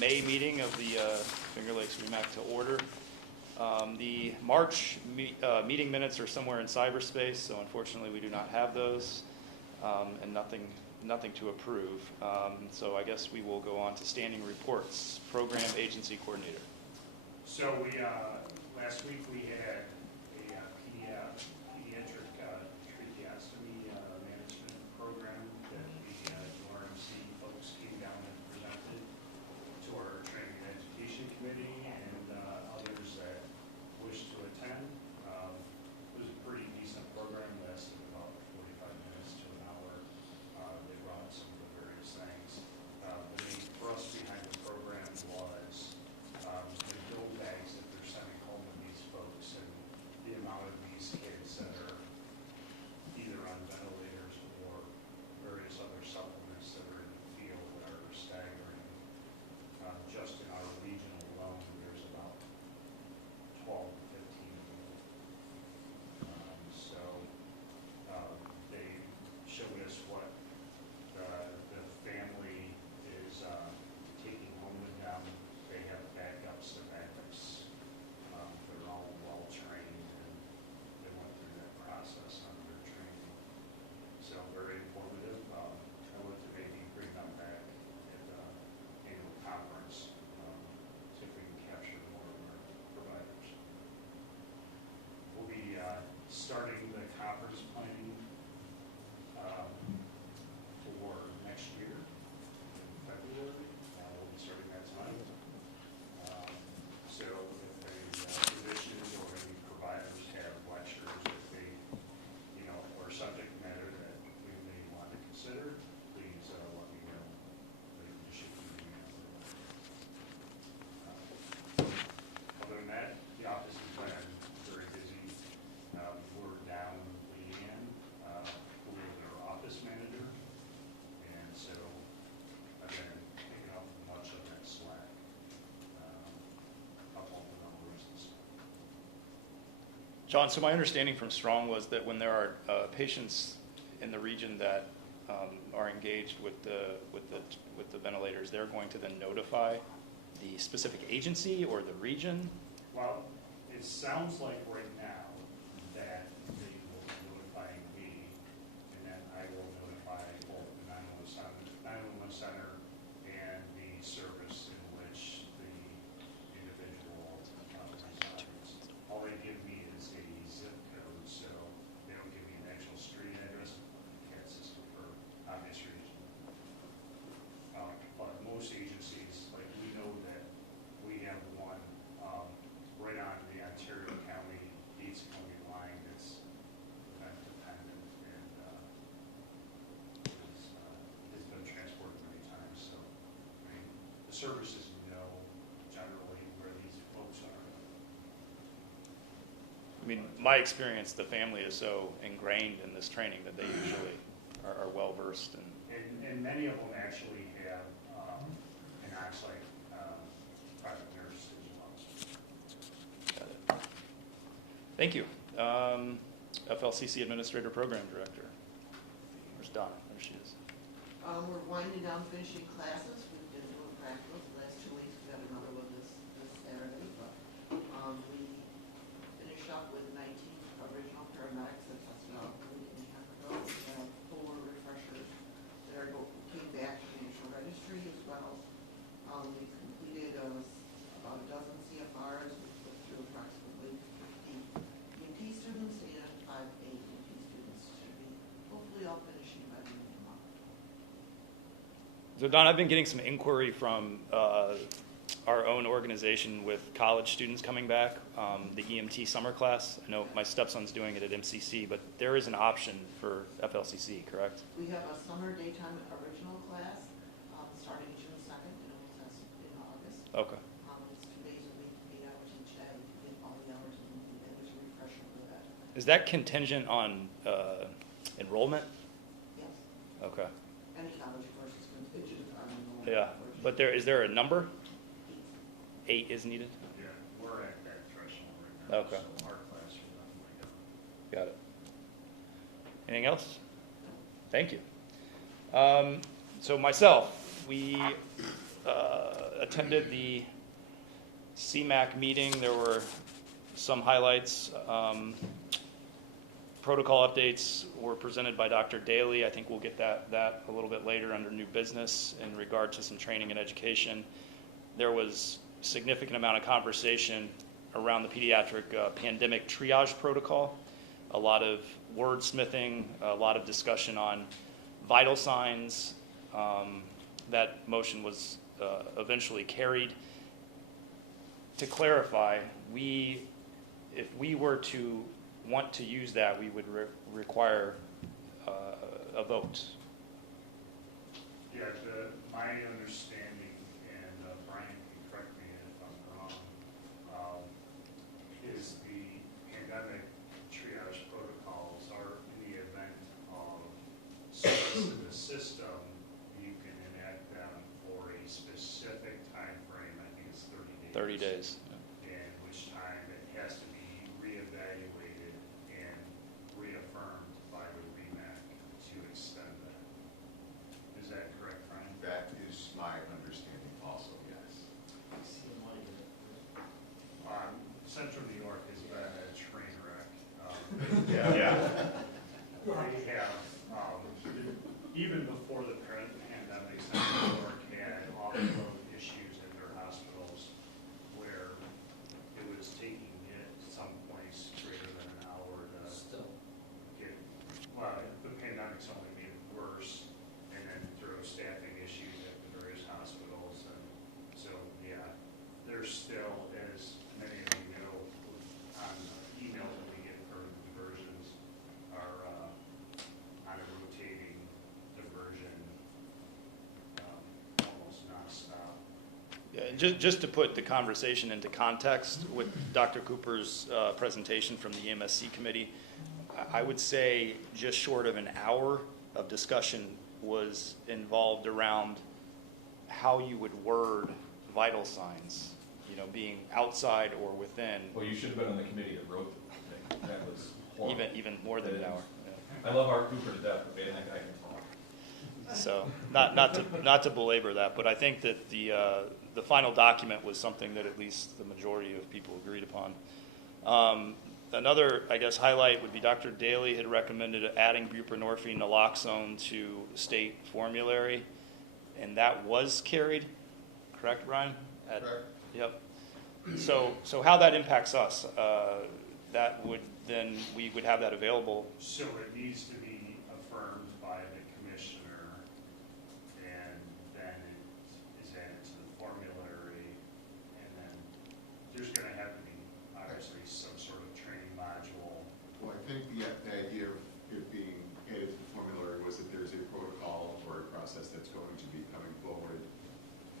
May meeting of the Finger Lakes REMAC to order. The March meeting minutes are somewhere in cyberspace, so unfortunately we do not have those, and nothing to approve. So I guess we will go on to standing reports. Program Agency Coordinator. So we last week we had a pediatric tracheostomy management program that the FLREMSC folks came down and presented to our training and education committee and others that wish to attend. It was a pretty decent program, lasted about 45 minutes to an hour. They brought some of the various things. The main thrust behind the program was the bill bags that they're sending home with these folks and the amount of these kids that are either on ventilators or various other supplements that are in the field that are staggering. Just in our region alone, there's about 12 to 15. So they showed us what the family is taking home with them. They have backups to backups. They're all well trained and they went through that process on their training. So very informative. I look to maybe bring them back at the annual conference, see if we can capture more of our providers. We'll be starting the conference planning for next year in February. We'll be starting that tonight. So if any physicians or any providers have lectures, if they, or subject matter that we may want to consider, please let me know. You should be doing that. Other than that, the office has been very busy. We're down Leanne, who is our office manager, and so I've been picking up much of that slack. Up all the numbers and stuff. John, so my understanding from Strong was that when there are patients in the region that are engaged with the ventilators, they're going to then notify the specific agency or the region? Well, it sounds like right now that they will be notifying me, and then I will notify both the 911 center and the service in which the individual resides. All they give me is a zip code, so they don't give me an actual street address, CAD system for obvious reasons. But most agencies, like we know that we have one right on the Ontario County, East County line that's event dependent and has been transported many times. So I mean, the services know generally where these folks are. I mean, my experience, the family is so ingrained in this training that they usually are well versed in. And many of them actually have an on-site private nurse as well. Got it. Thank you. FLCC Administrator Program Director. Where's Donna? There she is. We're winding down finishing classes. We've been doing practicals the last 2 weeks. We have another one this Saturday. But we finished up with 19 original paramedics that tested out a week and a half ago. We have 4 refreshers that came back to the National Registry as well. We completed about a dozen CFRs. We put through approximately 50 EMT students and 5 AEMT students. Should be hopefully all finishing by the end of the month. So Don, I've been getting some inquiry from our own organization with college students coming back, the EMT summer class. I know my stepson's doing it at MCC, but there is an option for FLCC, correct? We have a summer daytime original class starting June 2nd, and it will test in August. Okay. It's 2 days a week, 8 hours each day. You get all the hours and there's a refresher for that. Is that contingent on enrollment? Yes. Okay. Any college course is contingent on enrollment. Yeah, but is there a number? 8 is needed? Yeah, we're at that threshold right now. Okay. So our class will definitely go. Got it. Anything else? Thank you. So myself, we attended attended the CMAC meeting. There were some highlights. Protocol updates were presented by Dr. Daly. I think we'll get that a little bit later under new business in regard to some training and education. There was significant amount of conversation around the pediatric pandemic triage protocol. A lot of wordsmithing, a lot of discussion on vital signs. That motion was eventually carried. To clarify, if we were to want to use that, we would require a vote. Yeah, my understanding, and Brian can correct me if I'm wrong, is the pandemic triage protocols are in the event of stress in the system, you can enact them for a specific time frame. I think it's 30 days. 30 days. In which time it has to be reevaluated and reaffirmed by the REMAC to extend that. Is that correct, Brian? That is my understanding also, yes. Central New York has been a train wreck. Yeah. They have, even before the pandemic, Central New York had off-road issues in their hospitals where it was taking it at some points greater than an hour to get, well, the pandemic's only made it worse, and then through staffing issues at the various hospitals, and so, yeah, there's still, as many of you know, on emails that we get for diversions, are on a rotating diversion, almost nonstop. Yeah, and just to put the conversation into context with Dr. Cooper's presentation from the EMSC committee, I would say just short of an hour of discussion was involved around how you would word vital signs, being outside or within, Well, you should have been on the committee that wrote the thing. That was horrible. even more than an hour. Yeah. I love Art Cooper to death, but man, that guy can talk. So not to belabor that, but I think that the final document was something that at least the majority of people agreed upon. Another, I guess, highlight would be Dr. Daly had recommended adding buprenorphine naloxone to state formulary, and that was carried, correct, Brian? Correct. Yep. So how that impacts us, that would then, we would have that available. So it needs to be affirmed by the commissioner, and then it is added to the formulary, and then there's going to have to be, obviously, some sort of training module. Well, I think the idea of it being added to the formulary was that there's a protocol or a process that's going to be coming forward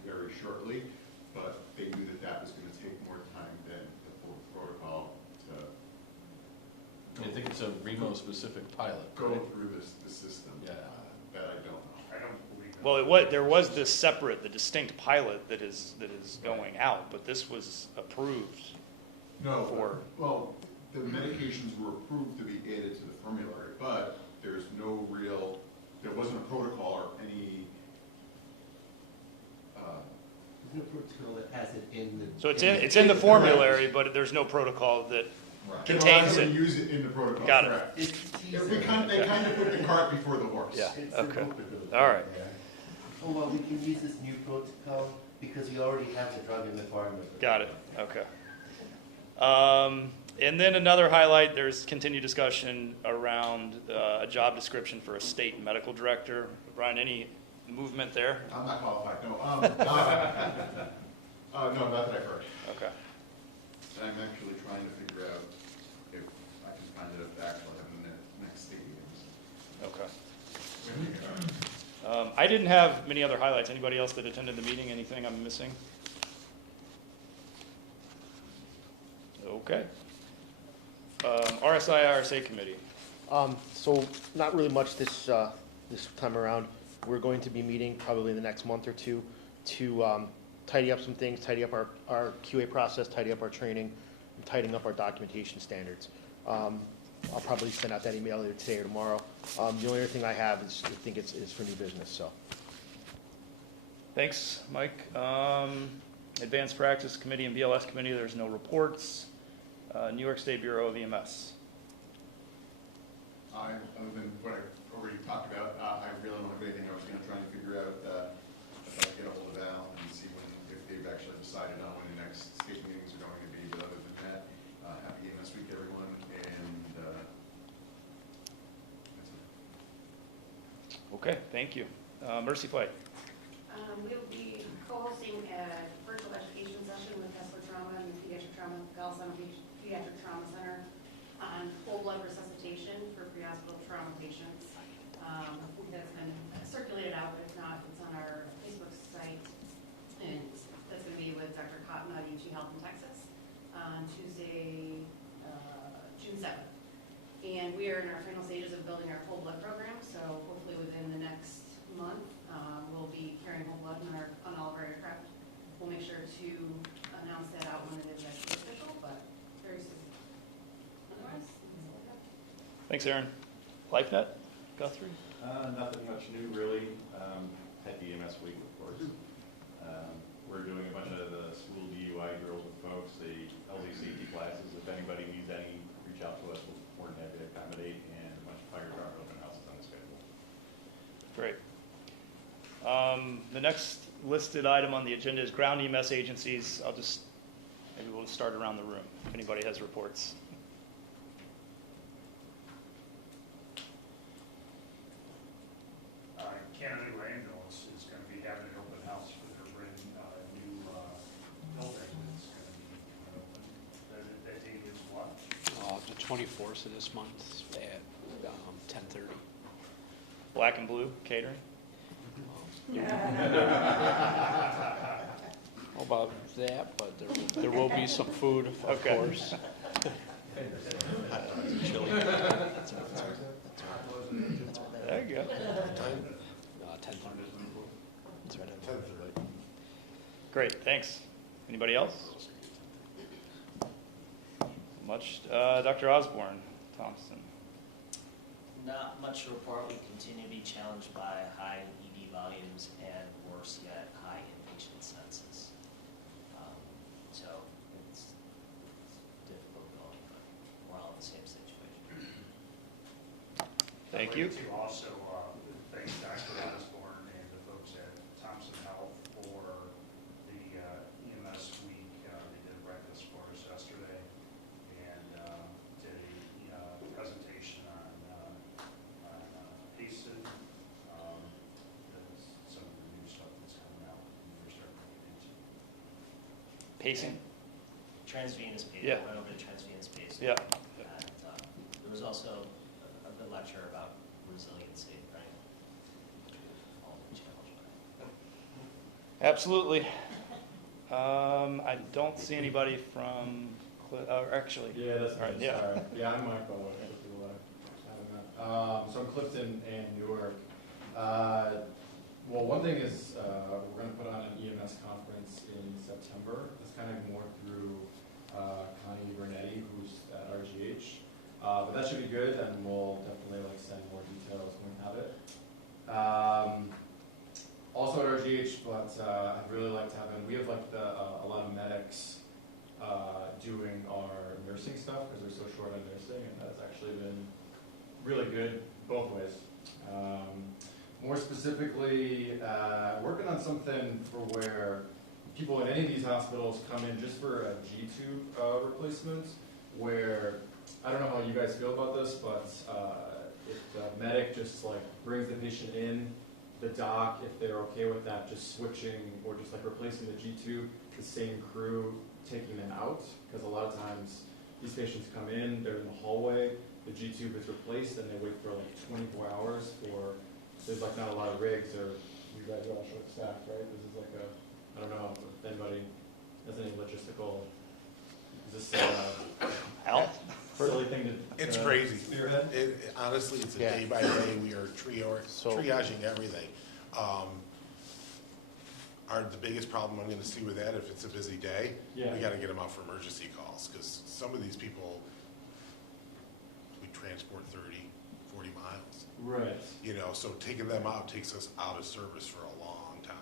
very shortly, but they knew that that was going to take more time than the full protocol to I think it's a Remo-specific pilot, go right? through the system. Yeah. That I don't know. I don't believe that. Well, there was this separate, the distinct pilot that is going out, but this was approved. No, For- well, the medications were approved to be added to the formulary, but there's no real, there wasn't a protocol or any, There's no protocol that has it in the. So it's in the formulary, but there's no protocol that Right. contains to it. use it in the protocol. Got it. correct. It's Yeah, they kind of put the cart before the horse. Yeah. It's Okay. an open All right. Oh, well, we can use this new protocol because we already have the drug in the formula. Got it, okay. And then another highlight, there's continued discussion around a job description for a state medical director. Brian, any movement there? I'm not qualified, no. No, not that I've heard. Okay. And I'm actually trying to figure out if I can find it at the actual having the next state meetings. Okay. I didn't have many other highlights. Anybody else that attended the meeting? Anything I'm missing? Okay. RSI, RSA committee. So not really much this time around. We're going to be meeting probably in the next month or two to tidy up some things, tidy up our QA process, tidy up our training, and tidying up our documentation standards. I'll probably send out that email either today or tomorrow. The only other thing I have is, I think it's for new business, so. Thanks, Mike. Advanced Practice Committee and BLS Committee, there's no reports. New York State Bureau of EMS. Other than what I already talked about, I really don't have anything. I was going to try and figure out if I can get a hold of Al and see if they've actually decided on when the next state meetings are going to be. But other than that, happy EMS week, everyone, and that's it. Okay, thank you. Mercy Flight. We will be co-hosting a virtual education session with FLREMSC and the Pediatric Trauma Center on whole blood resuscitation for pre-hospital trauma patients. That's been circulated out, but if not, it's on our Facebook site. And that's going to be with Dr. Cotton out of UT Health in Texas on Tuesday, June 7th. And we are in our final stages of building our whole blood program, so hopefully within the next month, we'll be carrying whole blood on all of our aircraft. We'll make sure to announce that out when it is actually official, but very soon. Otherwise, that's all I have. Thanks, Aaron. LifeNet, Guthrie? Nothing much new, really. Happy EMS week, of course. We're doing a bunch of the school DUI drills with folks, the LD safety classes. If anybody needs any, reach out to us. We're more than happy to accommodate, and a bunch of fire department open houses on the schedule. Great. The next listed item on the agenda is ground EMS agencies. Maybe we'll start around the room if anybody has reports. Canada Ambulance is going to be having an open house for their brand new building that's going to be open. That date is what? The 24th of this month at 10:30. Black and Blue Catering. About that, but there will be some food, of Okay. course. Chili. There you go. 10:30. That's right. Great, thanks. Anybody else? Much. Dr. Osborne Thompson. Not much to report. We continue to be challenged by high ED volumes and worse yet, high inpatient census. So it's difficult going, but we're all in the same situation. Thank I'd you. like to also thank Dr. Osborne and the folks at Thompson Health for the EMS week. They did breakfast for us yesterday and did a presentation on Hasten, some of the new stuff that's coming out and we're starting to get into. Pacing? Transvenous pacing. Yeah. Went over to transvenous pacing. Yeah. And there was also a good lecture about resiliency, right? All the challenge. Absolutely. I don't see anybody from, actually. Yeah, that's All right, nice. yeah. Sorry. Yeah, I'm Mike Bowen. So I'm Clifton and Newark. Well, one thing is we're going to put on an EMS conference in September. It's kind of more through Connie Bernetti, who's at RGH. But that should be good, and we'll definitely send more details when we have it. Also at RGH, but I'd really like to have we have a lot of medics doing our nursing stuff because we're so short on nursing, and that's actually been really good both ways. More specifically, working on something for where people in any of these hospitals come in just for a G-tube replacement, where, I don't know how you guys feel about this, but if the medic just brings the patient in, the doc, if they're okay with that, just switching or just replacing the G-tube, the same crew taking them out, because a lot of times these patients come in, they're in the hallway, the G-tube is replaced, and they wait for 24 hours for, there's not a lot of rigs, or you guys are all short-staffed, right? This is I don't know if anybody has any logistical, is this Al? silly thing to It's crazy. spearhead? Honestly, it's a Yeah. day by day. We are triaging everything. The biggest problem I'm going to see with that, if it's a busy day, Yeah. we got to get them out for emergency calls, because some of these people, we transport 30, 40 miles. Right. So taking them out takes us out of service for a long time.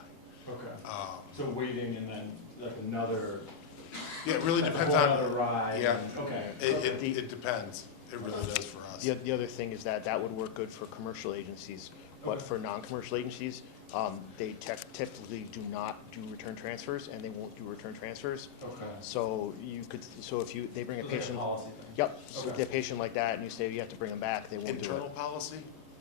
Okay. Um, So waiting and then like another, Yeah, it really like a depends whole on, other ride. yeah. and- Okay. it depends. It really does for us. The other thing is that that would work good for commercial agencies, but Okay. for non-commercial agencies, they typically do not do return transfers, and they won't do return transfers. Okay. So you could, so if you, they bring a So it's like patient, policy thing. yep, so Okay. if a patient like that, and you say you have to bring them back, they won't do Internal it. policy,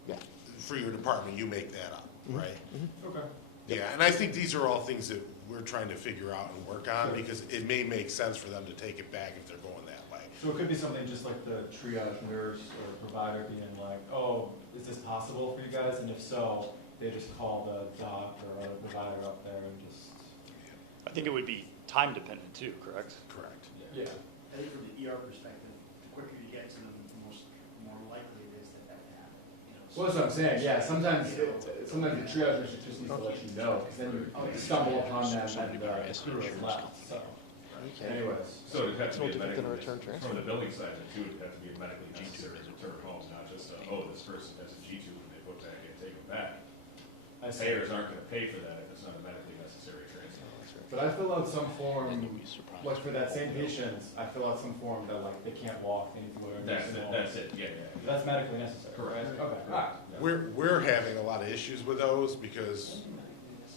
Yeah. for your department, you make that up, Mhm. right? Okay. Yeah, and I think these are all things that we're trying to figure out and work on, Sure. because it may make sense for them to take it back if they're going that way. So it could be something just like the triage nurse or provider being like, oh, is this possible for you guys? And if so, they just call the doc or other provider up there and just, I think it would be time dependent too, correct? Correct. yeah. I think from the ER perspective, the quicker you get to them, the more likely it is that that can happen. You know, Well, that's what I'm saying, yeah, sometimes the triage nurse just needs to let you know, because then you stumble upon them and the crew is left, so. Anyways, So it has to No be a different than a medically, return transfer. from the billing side too, it has to be a medically necessary return home, not just, oh, this person has a G tube and they put that and take it back. I see. Payers aren't gonna pay for that if it's not a medically necessary transfer. But I fill out some form, And you'd be surprised. like for that same patient, I fill out some form that like they can't walk, they need to wear a nursing home. That's it, yeah. That's medically necessary, right? Correct. Okay, all right. We're having a lot of issues with those because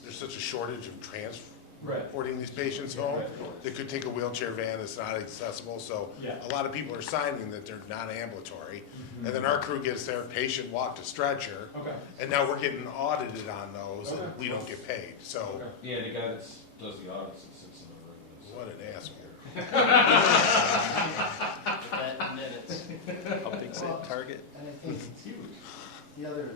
there's such a shortage of transporting these patients home. They could take a wheelchair van that's not accessible, so Yeah. a lot of people are signing that they're non-ambulatory. And then our crew gets their patient walked a stretcher, Okay. and now we're getting audited on those, and Okay. we don't get paid, so Okay. Yeah, the guy that does the audits and sits in the room. what an asshole. That minutes. How big's that target? And I think It's huge. the other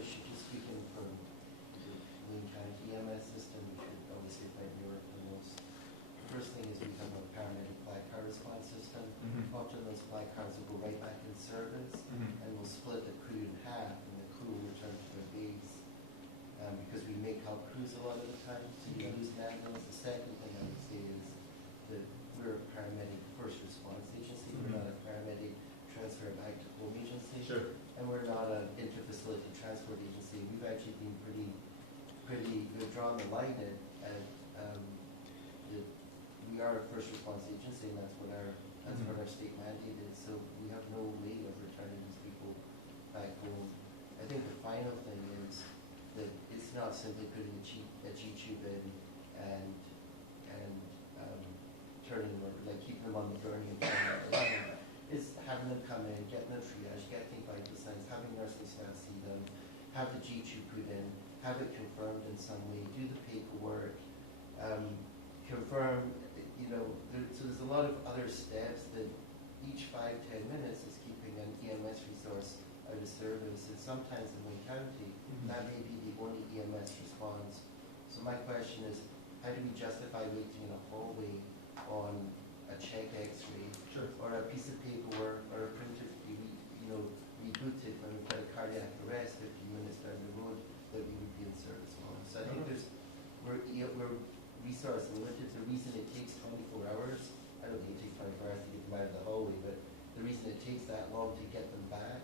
issue, just speaking from the Wayne County EMS system, we should obviously find Europe the most. The first thing is we have a paramedic black card response system. Often those black cards will go right back in service, and we'll split the crew in half, and the crew will return to their base. Because we make help crews a lot of the time, so you lose an ambulance. The second thing I would say is that we're a paramedic first response agency, we're not a paramedic transfer back to home agency. Sure. And we're not an interfacility transport agency. We've actually been pretty good drawing the line at that we are a first response agency, and that's what our state mandate is. So we have no way of returning these people back home. I think the final thing is that it's not simply putting a G-tube in and turning them over, like keeping them on the gurney and turning them around. It's having them come in, getting them triage, getting vital signs, having nursing staff see them, have the G-tube put in, have it confirmed in some way, do the paperwork, confirm, so there's a lot of other steps that each 5-10 minutes is keeping an EMS resource out of service, and sometimes in Wayne County, that may be the only EMS response. So my question is, how do we justify waiting in a hallway on a check x-ray or a piece of paperwork or a printer to be rebooted when we've got a cardiac arrest 15 minutes down the road that we would be in service on? So I think we're resource limited. The reason it takes 24 hours, I don't think it takes 24 hours to get them out of the hallway, but the reason it takes that long to get them back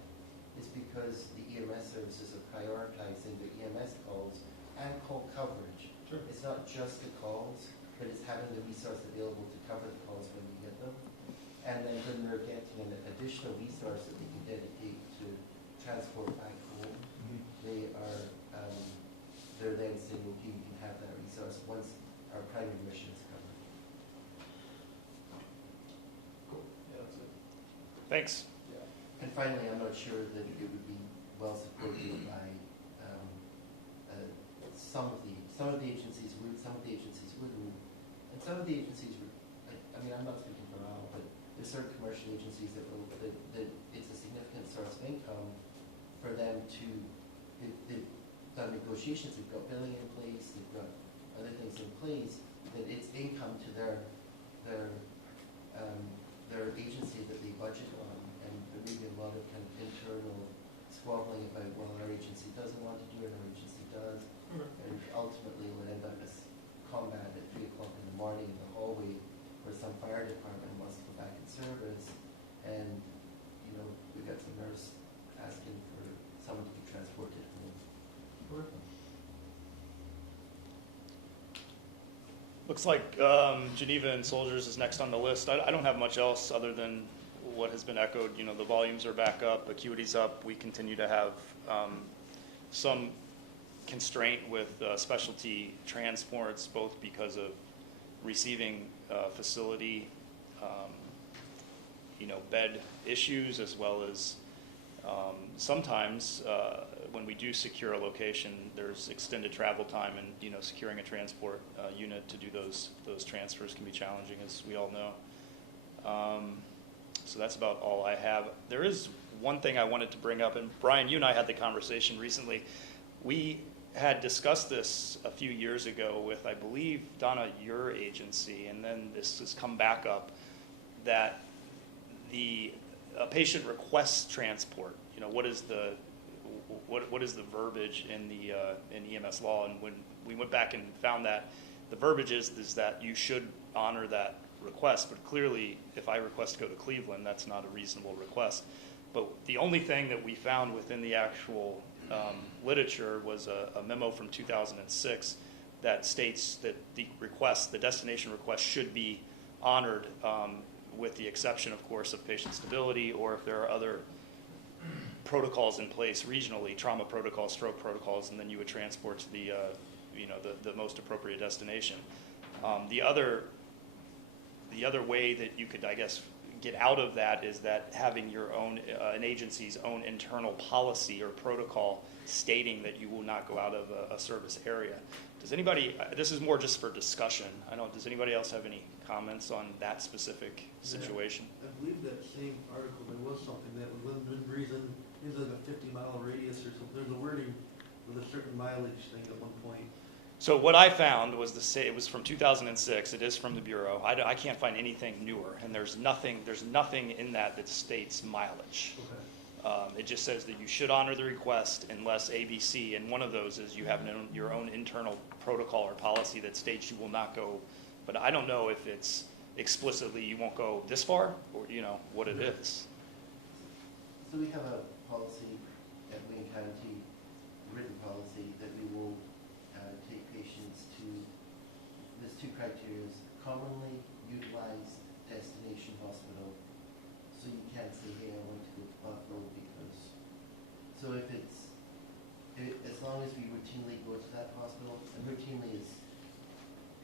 is because the EMS services are prioritizing the EMS calls and call coverage. Sure. It's not just the calls, but it's having the resource available to cover the calls when we get them. And then when they're getting an additional resource that they can dedicate to transport back home, they're then saying, okay, you can have that resource once our primary mission is covered. Cool. Yeah, that's it. Thanks. And finally, I'm not sure that it would be well supported by some of the agencies would, some of the agencies wouldn't, and some of the agencies would. I mean, I'm not speaking for all, but there's certain commercial agencies that it's a significant source of income for them to. They've done negotiations, they've got billing in place, they've got other things in place, that it's income to their agency that they budget on, and there may be a lot of kind of internal squabbling about, well, our agency doesn't want to do it, our agency does, and ultimately we'll end up as combat at 3 o'clock in the morning in the hallway where some fire department wants to go back in service, and we've got some nurse asking for someone to be transported home. Looks like Geneva and Soldiers is next on the list. I don't have much else other than what has been echoed. You know, the volumes are back up, acuity's up. We continue to have some constraint with specialty transports, both because of receiving facility, bed issues, as well as sometimes when we do secure a location, there's extended travel time, and securing a transport unit to do those transfers can be challenging, as we all know. So that's about all I have. There is one thing I wanted to bring up, and Brian, you and I had the conversation recently. We had discussed this a few years ago with, I believe, Donna, your agency, and then this has come back up, that a patient requests transport. What is the verbiage in the in EMS law? And when we went back and found that the verbiage is that you should honor that request, but clearly if I request to go to Cleveland, that's not a reasonable request. But the only thing that we found within the actual literature was a memo from 2006 that states that the destination request should be honored, with the exception, of course, of patient stability, or if there are other protocols in place regionally, trauma protocols, stroke protocols, and then you would transport to the most appropriate destination. The other way that you could, I guess, get out of that is that having your own, an agency's own internal policy or protocol stating that you will not go out of a service area. Does anybody, this is more just for discussion, does anybody else have any comments on that specific situation? I believe that same article, there was something that within reason, is like a 50-mile radius or something, there's a wording with a certain mileage thing at one point. So what I found was it was from 2006. It is from the Bureau. I can't find anything newer, and there's nothing in that states mileage. Okay. It just says that you should honor the request unless ABC, and one of those is you have your own internal protocol or policy that states you will not go. But I don't know if it's explicitly you won't go this far, or what it is. So we have a policy at Wayne County, written policy, that we will take patients to, there's two criteria: commonly utilized destination hospital. So you can't say, hey, I want to go to Buffalo because, so if it's, as long as we routinely go to that hospital, and routinely is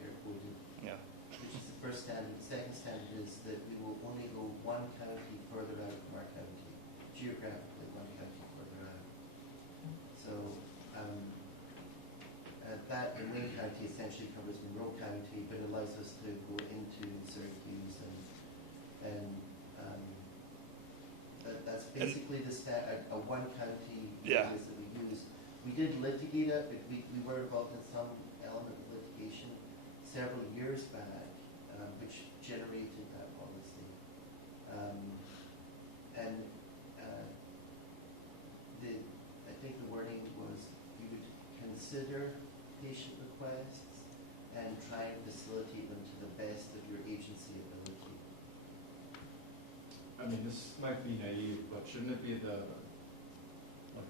air quoted, Yeah. which is the first standard. The second standard is that we will only go one county further out from our county, geographically one county further out. So that in Wayne County essentially covers Monroe County, but allows us to go into Syracuse and that's basically a one county Yeah. radius that we use. We did litigate it, but we were involved in some element of litigation several years back, which generated that policy. I think the wording was you would consider patient requests and try and facilitate them to the best of your agency ability. I mean, this might be naive, but shouldn't it be the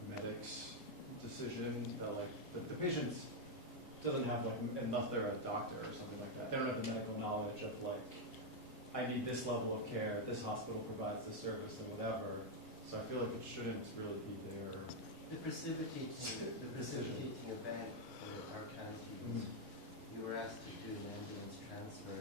medic's decision that the patients doesn't have unless they're a doctor or something like that, they don't have the medical knowledge of I need this level of care, this hospital provides this service and whatever. So I feel like it shouldn't really be their The precipitating event for our county was we were asked to do an ambulance transfer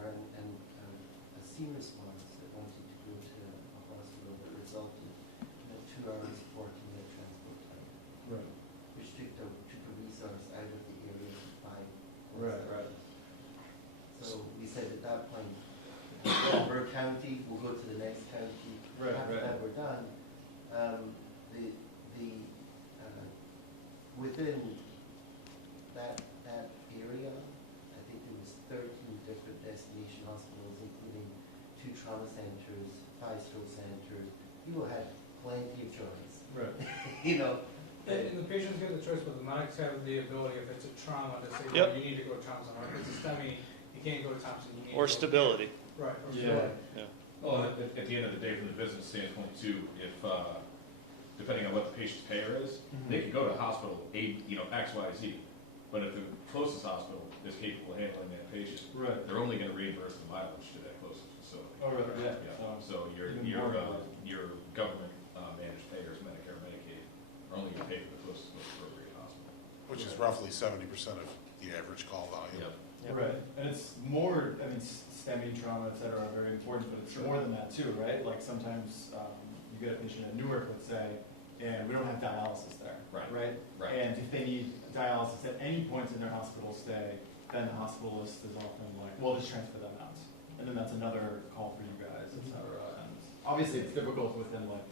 or a scene response that wanted to go to a hospital that resulted in a 2 hours 14-minute transport time, right. which took a resource out of the area of 5 Right. So we said at that point, we're a county, we'll go to the next county. Right, After right. that, we're done. Within that area, I think there was 13 different destination hospitals, including 2 trauma centers, 5 stroke centers. People had plenty of choice. Right. And the patients get the choice, but the medics have the ability, if it's a trauma, to say, Yep. well, you need to go to Thompson, or if it's a STEMI, you can't go to Thompson, you need Or to go stability. here. Right, or Yeah. stability. Well, at the end of the day, from the business standpoint too, if, depending on what the patient's payer is, they could go to hospital X, Y, Z. But if the closest hospital is capable of handling that patient. Right. They're only gonna reimburse the mileage to that closest facility. Oh, really? Yeah. So your government managed payers, Medicare, Medicaid, are only gonna pay for the closest most appropriate hospital. Which is roughly 70% of the average call volume. Yep. Right, and it's more, I mean, STEMI, trauma, et cetera, are very important, but it's more than that too, right? Like sometimes you get a patient at Newark, let's say, and we don't have dialysis there, right? And if they need dialysis at any point in their hospital stay, then the hospitalist is often like, well, just transfer them out. And then that's another call for you guys, et cetera. And obviously it's difficult within like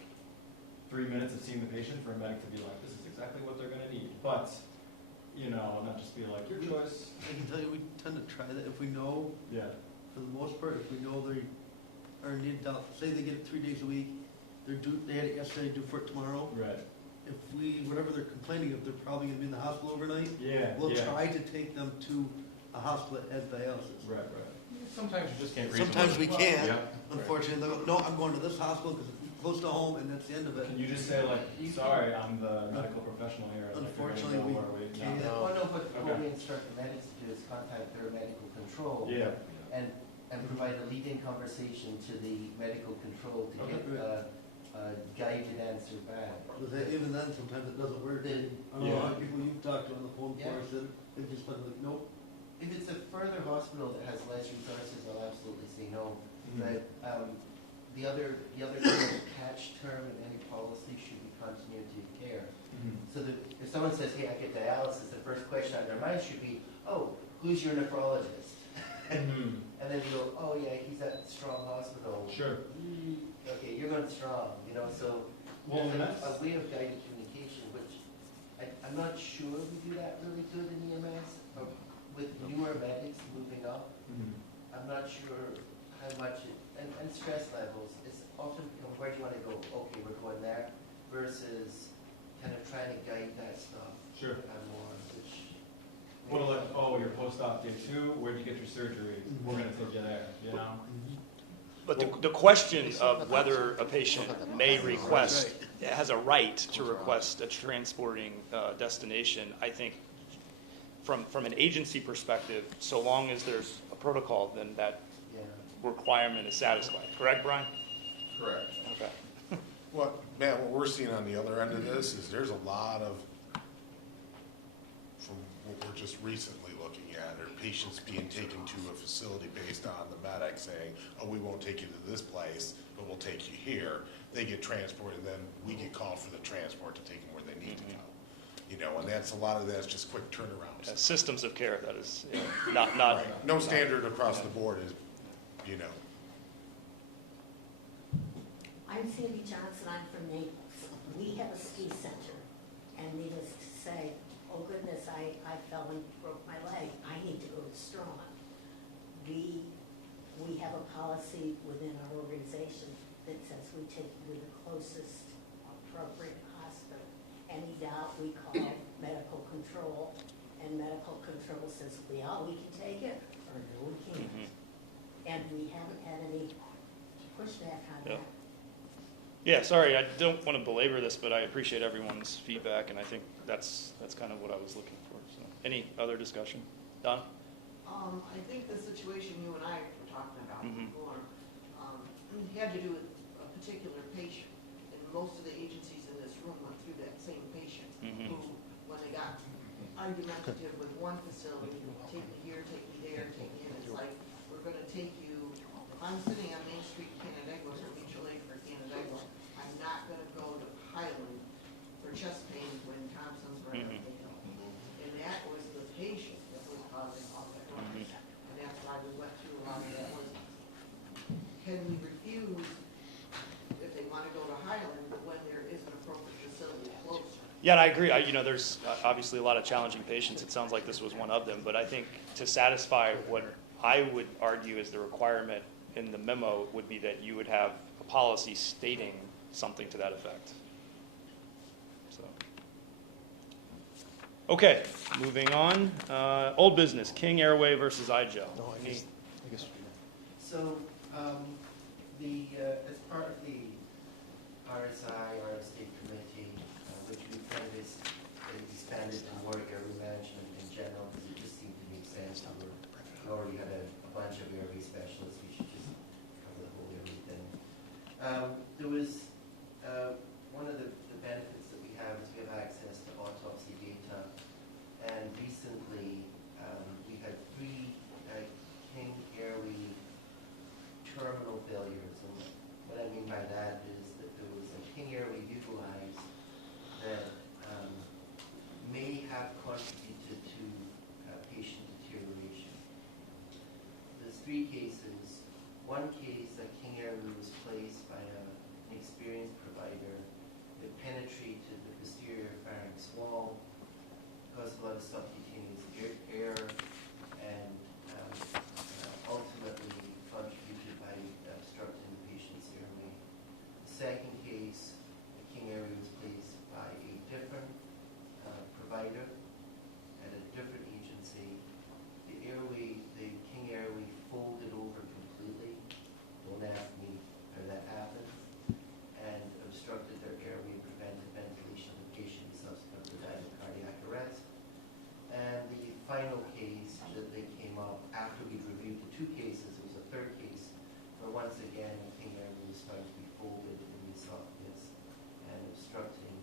3 minutes of seeing the patient for a medic to be like, this is exactly what they're gonna need. But, you know, not just be like, your choice. I can tell you, we tend to try that if we know, Yeah. for the most part, if we know they are needed, say they get it 3 days a week, they had it yesterday, due for it tomorrow. Right. If whatever they're complaining of, they're probably gonna be in the hospital overnight. Yeah. We'll try to take them to a hospital that has dialysis. Right. Sometimes you just can't. Sometimes we can, Yeah. unfortunately, they'll go, no, I'm going to this hospital because it's close to home and that's the end of it. Can you just say like, sorry, I'm the medical professional here. like, you're gonna Unfortunately, go we where we- can't. No. Well, no, but what Okay. we instruct the medics to do is contact their medical control. Yeah. And provide a lead-in conversation to the medical control to get a guided answer back. Even then, sometimes it doesn't work. I don't know how many people you've talked to on the phone before, said, they've just been like, nope. If it's a further hospital that has less resources, I'll absolutely say no. But the other kind of catch term in any policy should be continuity of care. So that if someone says, hey, I get dialysis, the first question on their mind should be, oh, who's your nephrologist? And then you go, oh yeah, he's at Strong Hospital. Sure. Okay, you're going Strong, you know, so Well, there's that's- a way of guided communication, which I'm not sure we do that really good in EMS. But with newer medics moving up, I'm not sure how much, and stress levels, it's often, you know, where do you want to go? Okay, we're going there, versus kind of trying to guide that stuff. Sure. More, which. Well, like, oh, your post-op day 2, where'd you get your surgery? We're gonna take you there, you know? But the question of whether a patient may request, has a right to request a transporting destination, I think from an agency perspective, so long as there's a protocol, then that requirement is satisfied. Correct, Brian? Correct. Okay. What, Matt, what we're seeing on the other end of this is there's a lot of, from what we're just recently looking at, are patients being taken to a facility based on the medic saying, oh, we won't take you to this place, but we'll take you here. They get transported, and then we get called for the transport to take them where they need to go. You know, and that's, a lot of that's just quick turnarounds. Systems of care, that is, not. Right. No standard across the board is, you know. I'm Sandy Johnson, I'm from Naples. We have a ski center, and needless to say, oh goodness, I fell and broke my leg, I need to go to Strong. We have a policy within our organization that says we take you to the closest appropriate hospital. Any doubt, we call medical control, and medical control says, we can take it, or no, we can't. And we haven't had any pushback on that. Yeah, sorry, I don't want to belabor this, but I appreciate everyone's feedback, and I think that's kind of what I was looking for. So, any other discussion? Don? I think the situation you and I were talking about before had to do with a particular patient, and most of the agencies in this room went through that same patient who, when they got argumentative with one facility, take me here, take me there, take me in, it's like, we're going to take you, if I'm sitting on Main Street, Canandaigua, or Mutual Aid for Canandaigua, I'm not going to go to Highland for chest pain when Thompson's right up the hill. And that was the patient that was causing all that rush. And that's why we went through a lot of that was, can we refuse if they want to go to Highland when there is an appropriate facility closer? Yeah, and I agree. There's obviously a lot of challenging patients. It sounds like this was one of them. But I think to satisfy what I would argue is the requirement in the memo would be that you would have a policy stating something to that effect. So, okay, moving on. Old business, King Airway versus iGel. No, I guess. So, as part of the RSI committee, which we kind of expanded to work area management in general, because it just seemed to make sense. next time we already had a bunch of airway specialists, we should just cover the whole airway thing. There was, one of the benefits that we have is we have access to autopsy data, and recently we had 3 King airway terminal failures, and what I mean by that is that there was a King airway utilized that may have contributed to patient deterioration. There's 3 cases. One case, a King airway was placed by an experienced provider. It penetrated the posterior pharynx wall, caused a lot of subcutaneous air, and ultimately contributed by obstructing the patient's airway. The second case, the King airway was placed by a different provider at a different agency. The King airway folded over completely. Don't ask me how that happened. And obstructed their airway and prevented ventilation of the patient, subsequently died of cardiac arrest. And the final case that they came up after we reviewed the 2 cases, it was a 3rd case, where once again the King airway was found to be folded in the esophagus and obstructing,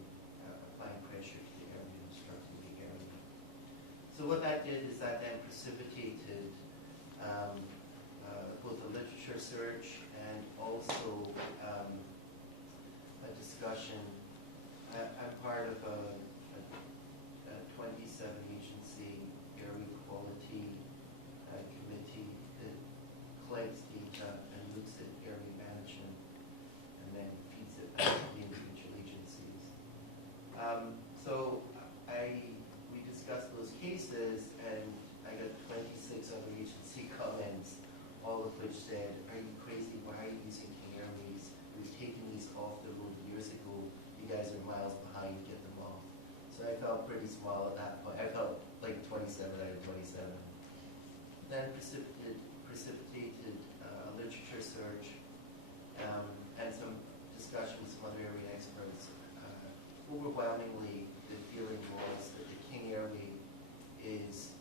applying pressure to the airway and obstructing the airway. So what that did is that then precipitated both a literature search and also a discussion. I'm part of a 27 agency airway quality committee that collects data and looks at airway management and then feeds it back to the individual agencies. So we discussed those cases, and I got 26 other agency comments, all of which said, "Are you crazy? Why are you using King airways? We've taken these off the road years ago. You guys are miles behind. Get them off." So I felt pretty small at that point. I felt like 27 out of 27. Then precipitated a literature search and some discussion with some other area experts. Overwhelmingly, the feeling was that the King airway is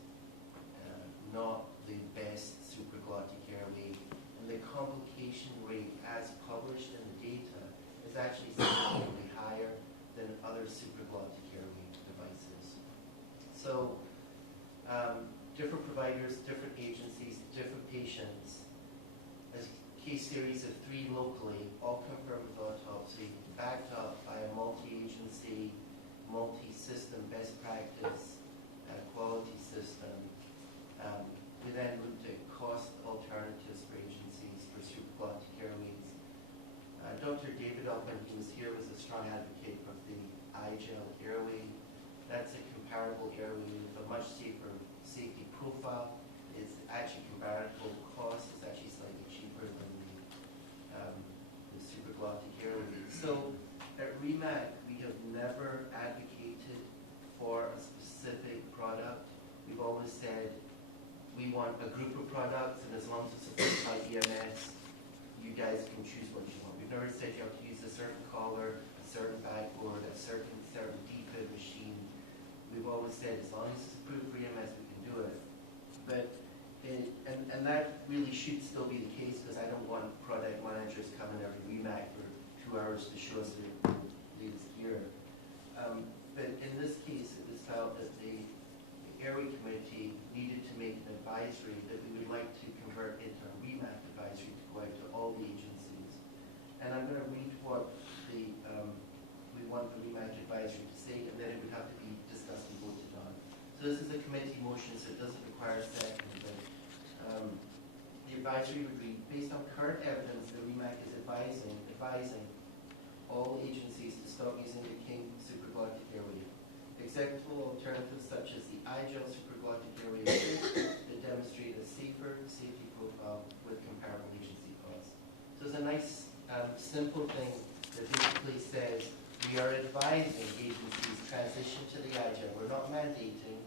not the best supraglottic airway, and the complication rate as published in the data is actually significantly higher than other supraglottic airway devices. So different providers, different agencies, different patients. A case series of 3 locally, all confirmed with autopsy, backed up by a multi-agency, multi-system best practice quality system. We then looked at cost alternatives for agencies for supraglottic airways. Dr. David Upham, who was here, was a strong advocate of the iGel airway. That's a comparable airway with a much safer safety profile. It's actually comparable cost. It's actually slightly cheaper than the supraglottic airway. So at REMAC, we have never advocated for a specific product. We've always said we want a group of products, and as long as it's supported by EMS, you guys can choose what you want. We've never said you have to use a certain collar, a certain backboard, a certain defib machine. We've always said as long as it's approved for EMS, we can do it. But and that really should still be the case, because I don't want product managers coming every REMAC for 2 hours to show us the latest gear. But in this case, it was felt that the airway committee needed to make an advisory that we would like to convert into a REMAC advisory to go out to all the agencies. And I'm going to read what we want the REMAC advisory to say, and then it would have to be discussed and voted on. So this is a committee motion, so it doesn't require a second. But the advisory would read, based on current evidence, the REMAC is advising all agencies to stop using the King supraglottic airway. Acceptable alternatives such as the iGel supraglottic airway that demonstrate a safer safety profile with comparable agency costs. So it's a nice, simple thing that basically says we are advising agencies transition to the iGel. We're not mandating,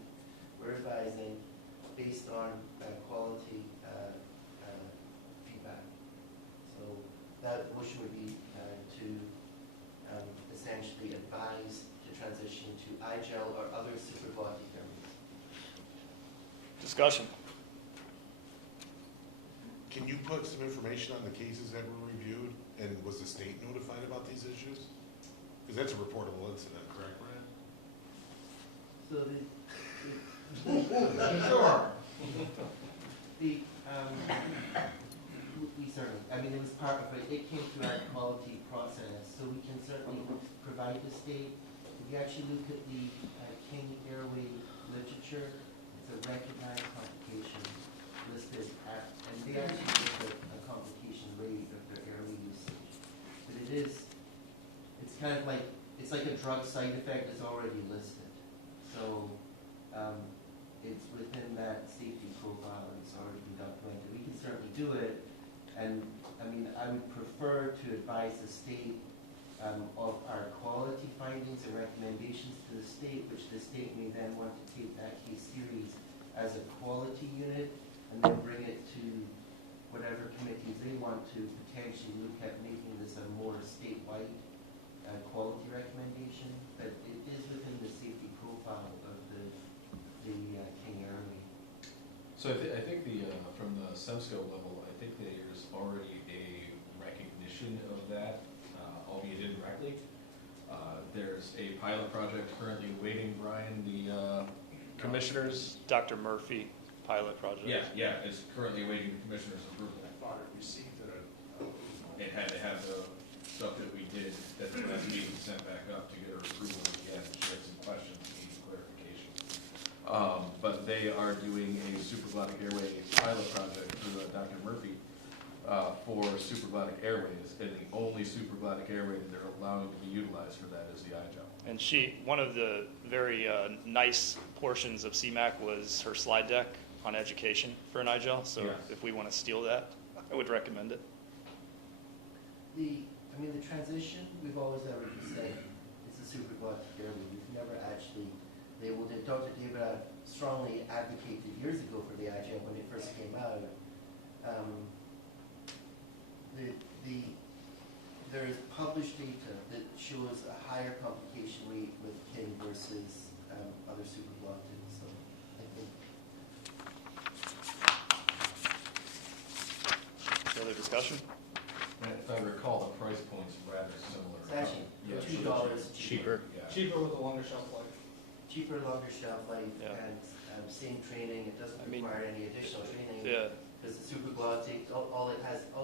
we're advising based on quality feedback. So that motion would be to essentially advise to transition to iGel or other supraglottic airways. Discussion. Can you put some information on the cases that were reviewed, and was the state notified about these issues? Because that's a reportable incident, correct, Brian? So Sure. we certainly, I mean, it was part of it, it came through our quality process, so we can certainly provide the state. If you actually look at the King Airway literature, it's a recognized complication listed at, and they actually look at a complication rate of their airway usage. But it is, it's kind of like, it's like a drug side effect that's already listed. So, it's within that safety profile and it's already been documented. We can certainly do it, and I mean, I would prefer to advise the state of our quality findings and recommendations to the state, which the state may then want to take that case series as a quality unit and then bring it to whatever committees they want to potentially look at making this a more statewide quality recommendation. But it is within the safety profile of the King Airway. So I think from the SEMSCO level, I think there's already a recognition of that, albeit indirectly. There's a pilot project currently waiting, Brian, the commissioners. Dr. Murphy pilot project. Yeah, it's currently awaiting the commissioner's approval. I thought it received It had to have the stuff that we did at the last meeting sent back up to get her approval again. She had some questions, needs clarification. But they are doing a supraglottic airway pilot project through Dr. Murphy for supraglottic airways, and the only supraglottic airway that they're allowing to be utilized for that is the iGel. And one of the very nice portions of CMAC was her slide deck on education for an iGel. So Yes. if we want to steal that, I would recommend it. The transition, we've always ever said it's a supraglottic airway. We've never actually labeled it. Dr. David strongly advocated years ago for the iGel when it first came out. There is published data that shows a higher complication rate with King versus other supraglottics. So I think. Further discussion? If I recall, the price point's rather similar. It's actually $2 cheaper. Yeah. Cheaper with a longer shelf life. Cheaper, longer shelf life, Yeah. and same training. It doesn't require any additional training. Yeah. Because the supraglottic, all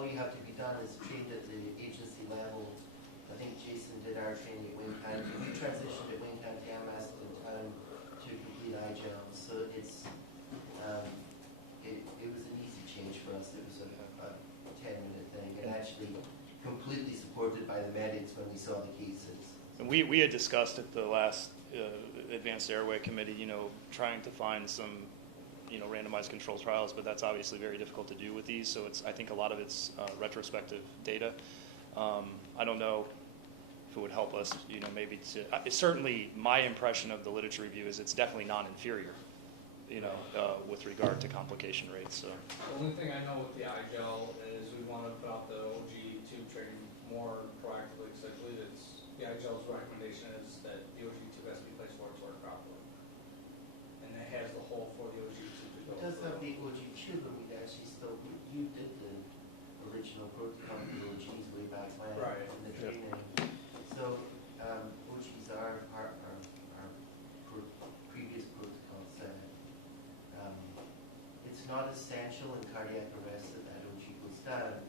you have to be done is trained at the agency level. I think Jason did our training at Wayne County. We transitioned at Wayne County MS in time to complete iGel. So it was an easy change for us. It was a 10-minute thing, and actually completely supported by the medics when we saw the cases. And we had discussed at the last Advanced Airway Committee, trying to find some, randomized control trials, but that's obviously very difficult to do with these. So I think a lot of it's retrospective data. I don't know if it would help us, maybe it's certainly my impression of the literature review is it's definitely non-inferior, with regard to complication rates. So. The only thing I know with the iGel is we want to put out the OG tube training more proactively, because I believe the iGel's recommendation is that the OG tube has to be placed where it's worked properly. And it has the hole for the OG tube to go. It does have the OG tube, but we actually still, you did the original protocol for the OGs way back when. Right. In the training. So, OGs are previous protocol said. It's not essential in cardiac arrest that OG goes down.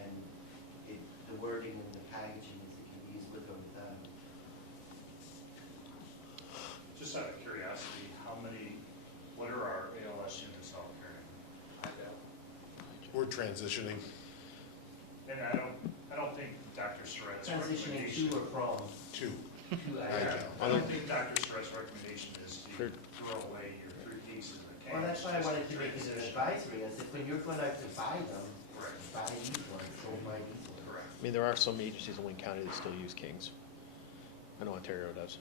And the wording and the packaging is it can be used with or without. Just out of curiosity, what are our ALS units out carrying? We're transitioning. And I don't think Dr. Surratt's Transitioning recommendation. to or from. Two. To I don't think Dr. Surratt's recommendation is to throw away your 3 pieces of the cans. Well, that's why I just wanted to make it an transition. advisory, as if when you're going out to buy them, Correct. buy these ones, don't buy these ones. Correct. I mean, there are some agencies in Wayne County that still use Kings. I know Ontario does.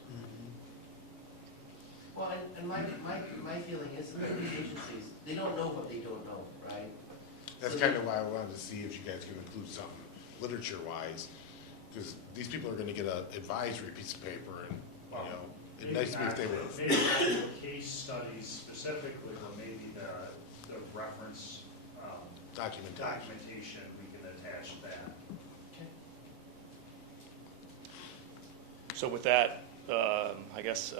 Well, and my feeling is that these agencies, they don't know what they don't know, right? That's So kind of why I wanted to see if you guys could include something literature-wise, because these people are going to get an advisory piece of paper, and, it'd be nice to be if they were. Maybe not the case studies specifically, but maybe the reference documentation, we can attach that. So with that, I guess,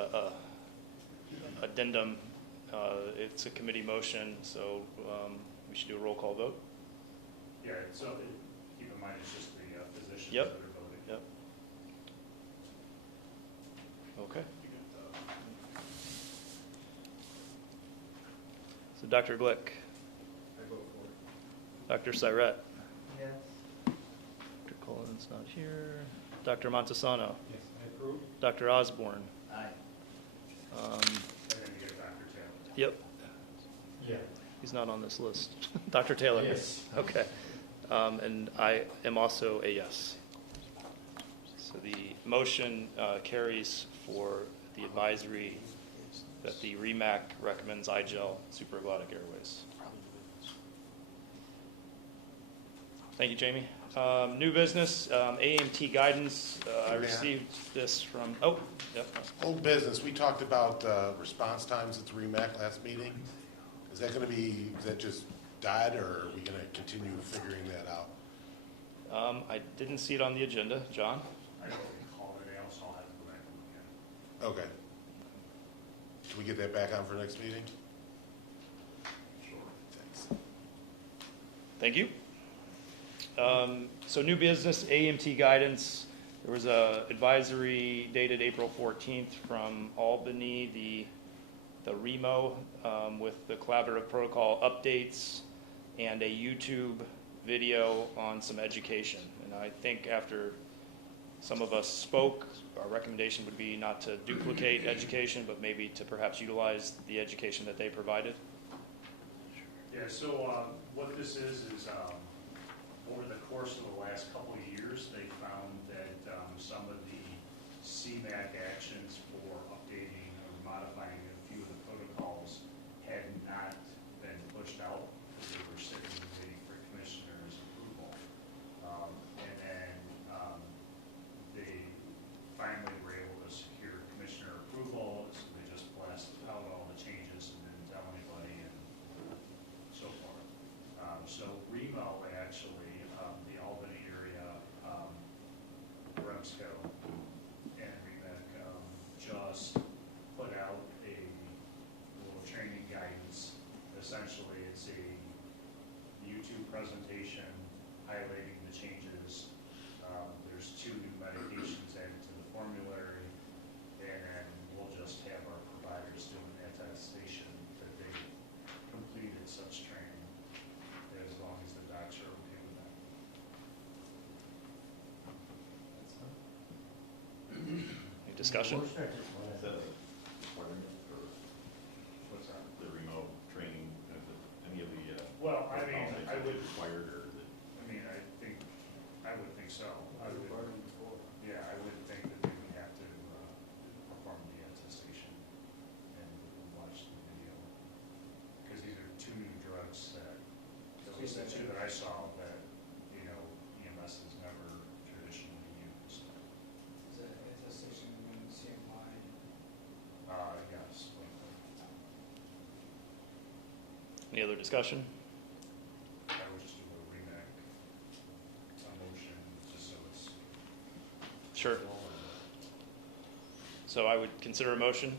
addendum, it's a committee motion, so we should do a roll call vote. Yeah, so keep in mind, it's just the physicians that Yep. are voting. Yep. Okay. So Dr. Glick, I vote for it. Dr. Syret, Yes. Dr. Cullen's not here, Dr. Montesano, Yes, I approve. Dr. Osborne. Aye. And then you get Dr. Taylor. Yep, Yeah. he's not on this list. Dr. Taylor? Yes. Okay. And I am also a yes. So the motion carries for the advisory that the REMAC recommends iGel supraglottic airways. Thank you, Jamie. New business, AMT guidance. I May I? received this from, oh, yep. Old business, we talked about response times at the REMAC last meeting. Is that gonna be, is that just died, or are we gonna continue figuring that out? I didn't see it on the agenda. John? I don't recall it else, I'll have to go back and look at it. Okay. Can we get that back on for next meeting? Sure. Thanks. Thank you. So new business, AMT guidance. There was a advisory dated April 14th from Albany, the REMO, with the collaborative protocol updates and a YouTube video on some education. And I think after some of us spoke, our recommendation would be not to duplicate education, but maybe to perhaps utilize the education that they provided. Yeah, so what this is over the course of the last couple of years, they found that some of the CMAC actions for updating or modifying a few of the protocols had not been pushed out because they were sitting and waiting for commissioner's approval. And then they finally were able to secure commissioner approval, so they just blasted out all the changes and didn't tell anybody and so forth. So REMO actually, the Albany area, FLREMSC and REMAC just put out a little training guidance. Essentially, it's a YouTube presentation highlighting the changes. There's 2 new medications added to the formulary, and then we'll just have our providers do an attestation that they completed such training, as long as the docs are okay with that. Any discussion? Motion or just one? Is that a requirement for What's that? the remote training, any of the? Well, I mean, protocols I would, required, or is it? I would think so. Yeah, I would think that they would have to perform the attestation and watch the video. Because these are 2 new drugs that, at least the 2 that I saw, that, EMS has never traditionally used. Is that attestation when CMY? Yes. Any other discussion? I would just do a REMAC, a motion, just so it's. Sure. So I would consider a motion.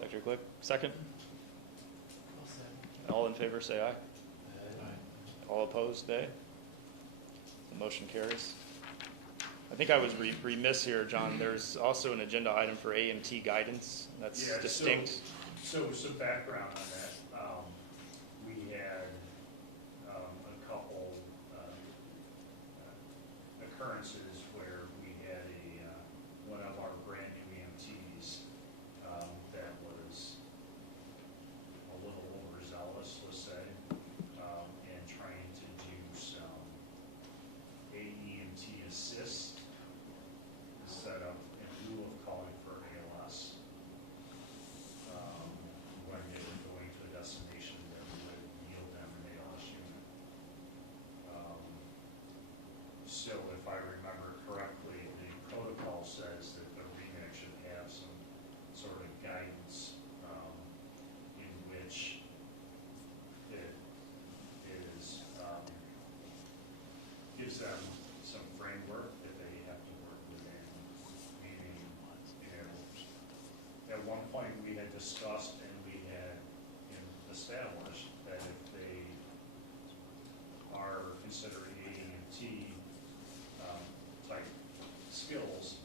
Dr. Glick, second? All in favor, say aye. All opposed, nay? The motion carries. I think I was remiss here, John. There's also an agenda item for AMT guidance. That's Yeah, distinct. So some background on that. We had a couple occurrences where we had one of our brand new EMTs that was a little overzealous, let's say, and trying to do some AEMT assist set up in lieu of calling for ALS. When they were going to gives them some framework that they have to work within, meaning, at one point we had discussed and we had established that if they are considering AEMT type skills,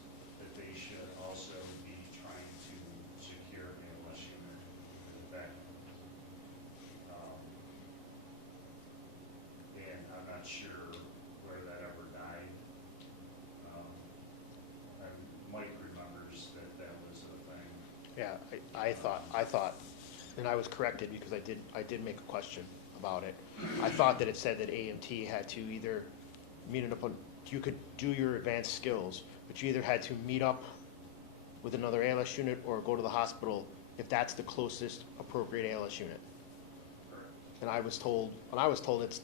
that they should also be trying to secure an ALS unit in the back. And I'm not sure where that ever died. And Mike remembers that that was a thing. Yeah, I thought, and I was corrected because I did make a question about it. I thought that it said that AMT had to either meet up on, you could do your advanced skills, but you either had to meet up with another ALS unit or go to the hospital if that's the closest appropriate ALS unit. And I was told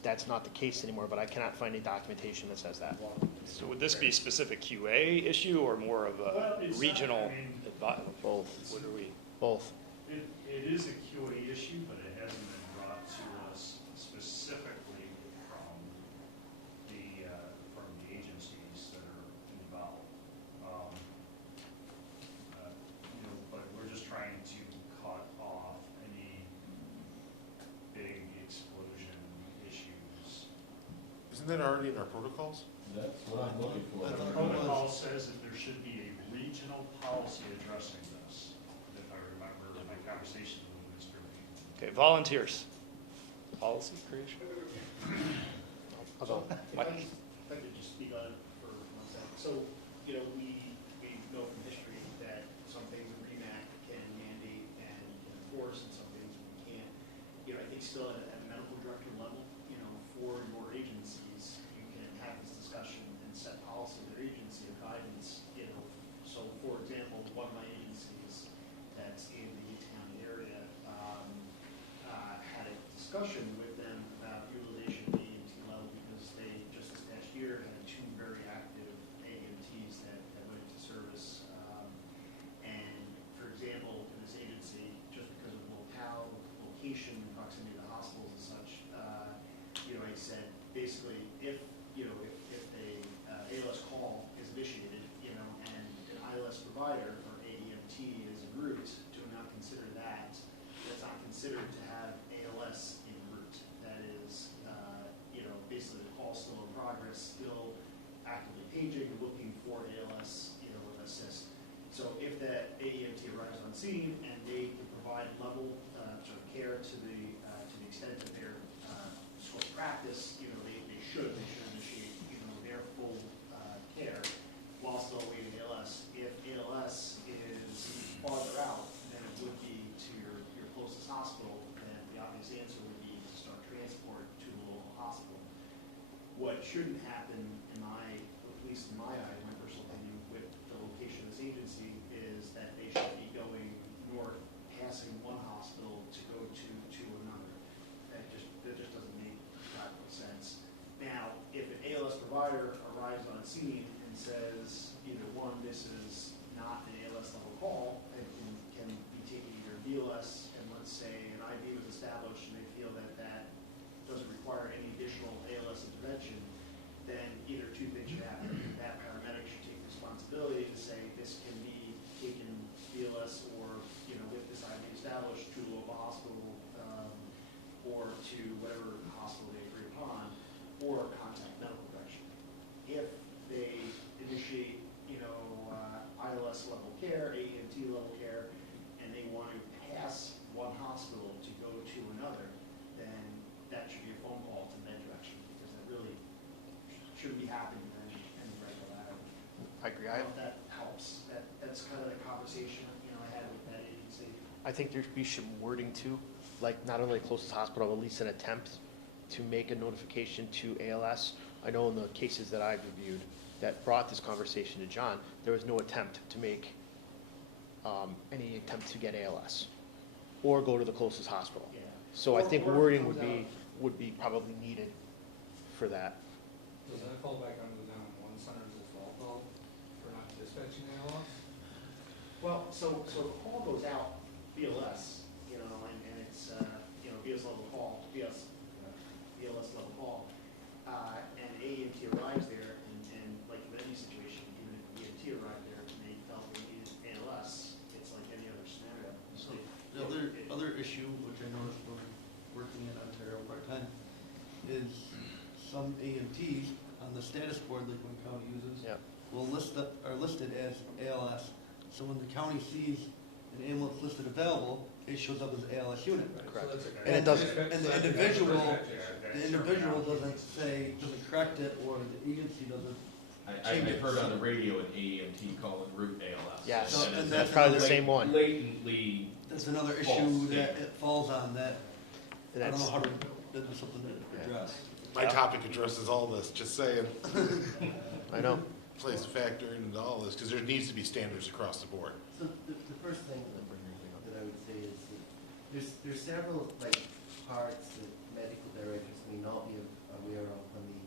that's not the case anymore, but I cannot find any documentation that says that. So would this be a specific QA issue or more of Well, a it's not, regional? Both. What are we? Both. It is a QA issue, but it hasn't been brought to us specifically from the agencies that are involved. But we're just trying to cut off any big explosion issues. Isn't that already in our protocols? That's what I'm looking for. The protocol says that there should be a regional policy addressing this, if I remember my conversation with Mr. Lee. Okay, volunteers. Policy creation. If I could just speak on it for 1 second. So, we know from history that some things in REMAC can mandate and can enforce, and some things we can't. I think still at a medical director level, for your agencies, you can have this discussion and set policy with their agency of guidance. So for example, one of my agencies that's in the Newtown area had a discussion with them about utilization of AMT level because they just this past year had 2 very active AMTs that went into service. And for example, in this agency, just because of locale, location, proximity to the hospitals and such, I said basically if a ALS call is initiated, and an ILS provider or AEMT is en route, do not consider that. That's not considered to have ALS en route. That is, basically the call still in progress, still actively paging, looking for ALS, assist. So if that AEMT arrives on scene and they can provide level sort of care to the extent of their scope of practice, they should initiate their full care while still awaiting ALS. If ALS is farther out than it would be to your closest hospital, then the obvious answer would be to start transport to the local hospital. What shouldn't happen, at least in my eye, my personal opinion, with the location of this agency, is that they should be going north, passing one hospital to go to another. That just doesn't make practical sense. Now, if an ALS provider arrives on scene and says, either one, this is not an ALS level call, and can be taking either BLS, and let's say an IV was established and they feel that that doesn't require any additional ALS intervention, then either 2 things should happen. That paramedic should take responsibility to say this can be taken BLS or, with this IV established to a local hospital or to whatever hospital they agree upon, or contact medical direction. If they initiate, ILS level care, AEMT level care, and they want to pass one hospital to go to another, then that should be a phone call to med direction, because that really shouldn't be happening in any regular ladder. I agree. I hope that helps. That's kind of the conversation, I had with that agency. I think there should be some wording too, like not only closest hospital, but at least an attempt to make a notification to ALS. I know in the cases that I've reviewed that brought this conversation to John, there was no attempt to make any attempt to get ALS or go to the closest hospital. Yeah. So I think Or wording comes would be probably needed for that. Does that fall back under the 911 centers as well, though, for not dispatching ALS? Well, so the call goes out BLS, and it's, BLS level call, BLS level call, and AEMT arrives is some AMTs on the status board that one county uses Yeah. will are listed as ALS. So when the county sees an ambulance listed available, it shows up as ALS unit. Correct. And it doesn't- And the individual doesn't correct it, or the agency doesn't. I've heard on the radio an AMT call it root ALS. Yes, So- and that's probably the same one. Blatantly. That's another issue False, that yeah. it falls on that. I don't That's- know how to, that's something to address. My topic addresses all this, just saying. I know. Plays a factor into all this, because there needs to be standards across the board. So the first thing that I would say is that there's several like parts that medical directors may not be aware of when they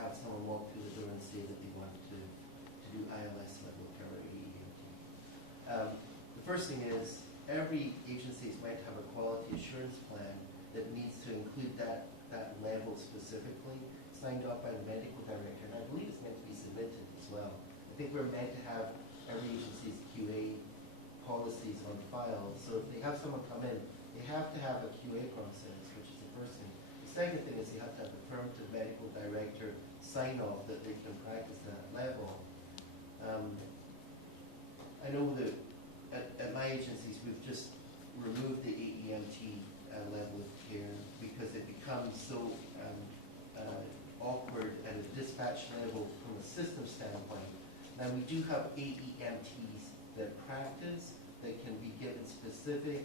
have someone walk through the door and say that they want to do ILS level care or EEMT. The first thing is every agency is meant to have a quality assurance plan that needs to include that level specifically, signed off by the medical director, and I believe it's meant to be submitted as well. I think we're meant to have every agency's QA policies on file, so if they have someone come in, they have to have a QA process, which is the first thing. The second thing is they have to have affirmative medical director sign off that they can practice that level. I know that at my agencies, we've just removed the AEMT level of care because it becomes so awkward at a dispatch level from a system standpoint. Now, we do have AEMTs that practice, that can be given specific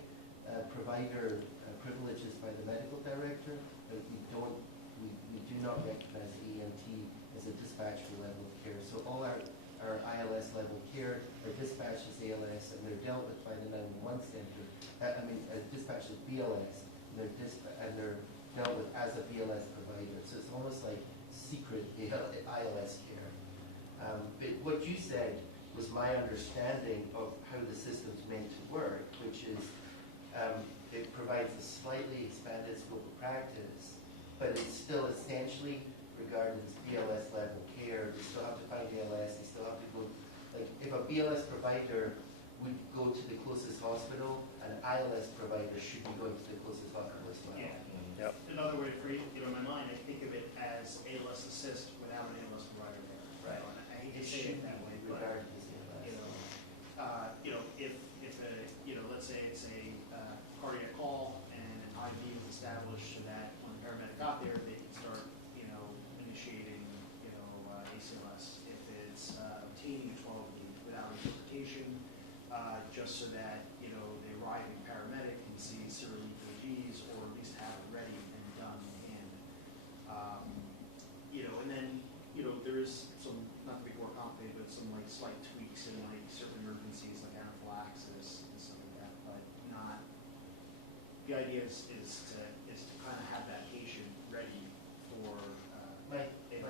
provider privileges by the medical director, but we do not recognize AEMT as a dispatch level of care. So all our ILS level care are dispatched as ALS, and they're dealt with by the 911 center. Dispatched as BLS, and they're dealt with as a BLS provider. So it's almost like secret ILS care. But what you said was my understanding of how the system's meant to work, which is it provides a slightly expanded scope of practice, but it's still essentially regarded as BLS level care. They still have to find ALS, they still have to go, like if a BLS provider would go to the closest hospital, an ILS provider should be going to the closest hospital as well. Yeah. Yep. Another way to phrase it, in my mind, I think of it as ALS assist without an ALS provider there. Right. I hate to It say should it that way, be but, regarded as ALS. if let's say it's a cardiac call and an IV is established so that when the paramedic got there, they can start, initiating, ACLS. If it's obtaining a 12 lead without interpretation, just so that, the arriving paramedic can see serial EKGs or at least have it ready and done in hand. And then, there is some, not to be more complicated, but some like slight tweaks in like certain emergencies like anaphylaxis and stuff like that, but not, the idea is to kind of have that patient ready for, My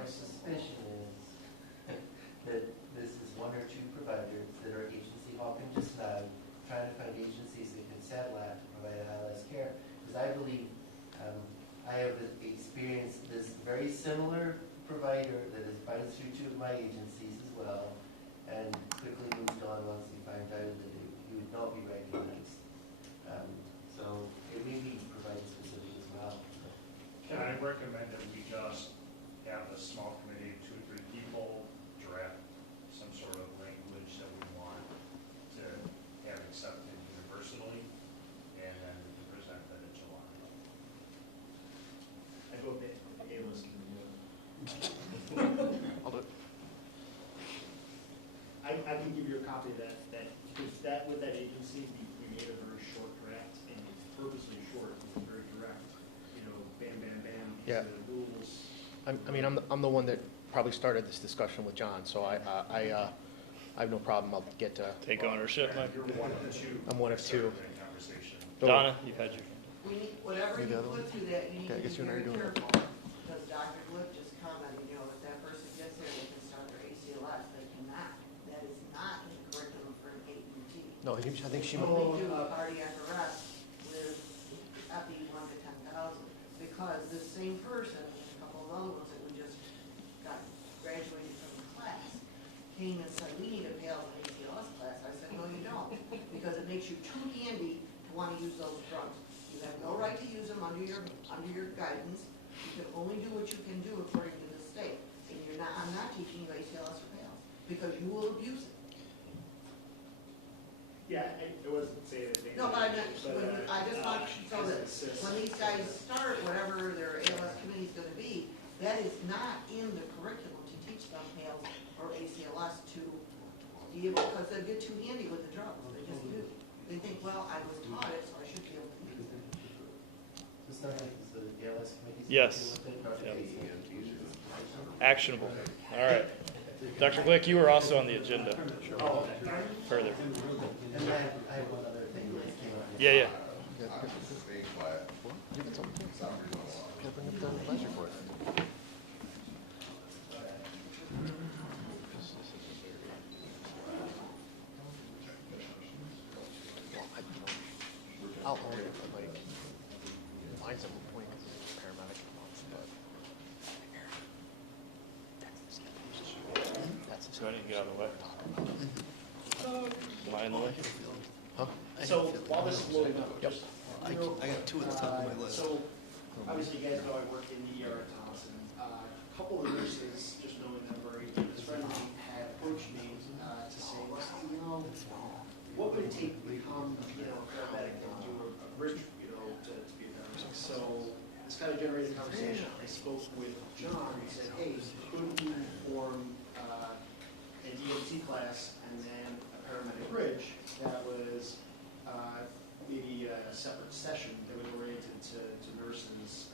suspicion is that this is one or two providers that are agency hopping just now, trying to find agencies that can settle out to provide ILS care. Because I believe I have experienced this very similar provider that has bounced through two of my agencies as well, and quickly moved on once he found out that he would not be recognized. So it may be provider specific as well. Can I recommend that we just have a small committee of 2 or 3 people draft some sort of language that we want to have accepted universally, and then we can present that in July. I go with the ALS can do it. I'll do it. I can give you a copy of that, because that, with that agency, we made a very short draft, and it's purposely short, it's very direct, bam, bam, bam, these Yeah. are the rules. I'm the one that probably started this discussion with John, so I have no problem. I'll get to. Take ownership, Mike. You're one of 2. I'm one of 2. that conversation. Donna, you've had your. Whatever you Maybe the other put through that, you need Okay, I to guess be you and I are very doing it. careful. Because Dr. Glick just commented, if that person gets there, they can start their ACLS, they cannot. That is not in the curriculum for an AET. No, I think she. Only do cardiac arrest with epi 1 to 10,000. Because this same person, and a couple of other ones that we just got graduated from the class, came and said, we need to pay out an ACLS class. I said, no, you don't. Because it makes you too handy to want to use those drugs. You have no right to use them under your guidance. You can only do what you can do according to the state. And I'm not teaching you ACLS or PALS, because you will abuse it. Yeah, it wasn't saying anything. No, but I just want, so that as when these guys start, whatever their ALS committee's gonna be, that is not in the curriculum to teach them PALS or ACLS to be able, because they get too handy with the drugs, they just do. They think, well, I was taught it, so I should be able to use it. It's not like the ALS committee. Yes. Yep. Actionable. All right. Dr. Glick, you were also on the agenda. Further. And then I have one other thing that came up. Yeah, yeah. I'll hold it, but like, mine's at one point, paramedic wants, but. So I need to get out of the way. Am I in the way? Huh? So while this is loading up, Yep. just. I got two at the top of my list. So, obviously you guys know I work in the ER at Thompson. A couple of nurses, just knowing them very good, this friend of mine had approached me to say, well, you know, what would it take to become, you know, a paramedic and do a bridge, you know, to be a paramedic? So this kind of generated a conversation. I spoke with John and said, hey, couldn't you form an EMT class and then a paramedic bridge that was maybe a separate session that was oriented to nurses,